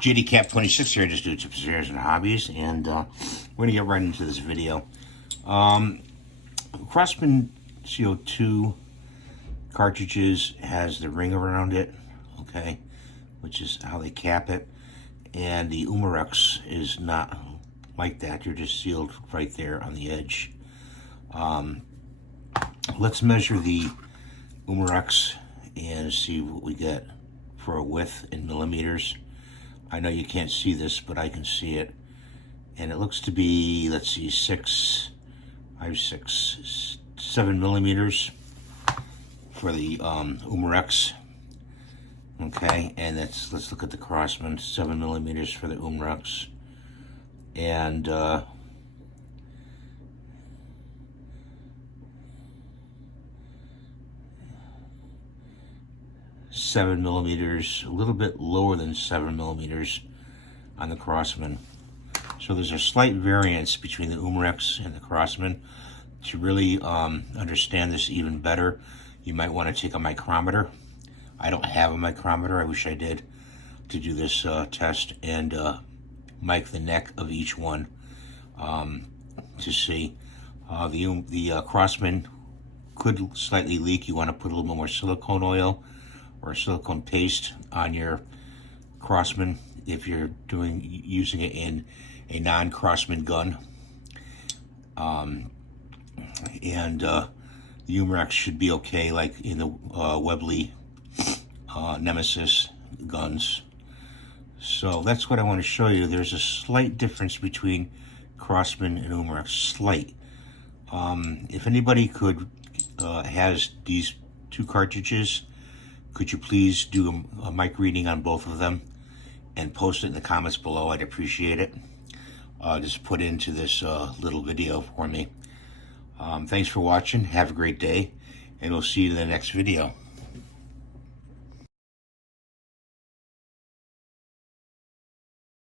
JD Cap 26 here, just do tips, shares, and hobbies, and we're gonna get right into this video. Crosman CO2 cartridges has the ring around it, okay, which is how they cap it, and the Umarex is not like that. You're just sealed right there on the edge. Let's measure the Umarex and see what we get for a width in millimeters. I know you can't see this, but I can see it. And it looks to be, let's see, 7 millimeters for the Umarex. Okay, and let's look at the Crosman, 7 millimeters for the Umarex. And 7 millimeters, a little bit lower than 7 millimeters on the Crosman. So there's a slight variance between the Umarex and the Crosman. To really understand this even better, you might want to take a micrometer. I don't have a micrometer, I wish I did, to do this test, and mic the neck of each one to see. The Crosman could slightly leak. You want to put a little bit more silicone oil or silicone paste on your Crosman if you're using it in a non-Crosman gun. And the Umarex should be okay, like in the Webley Nemesis guns. So that's what I want to show you. There's a slight difference between Crosman and Umarex, slight. If anybody has these two cartridges, could you please do a mic reading on both of them and post it in the comments below? I'd appreciate it. Just put into this little video for me. Thanks for watching. Have a great day, and we'll see you in the next video.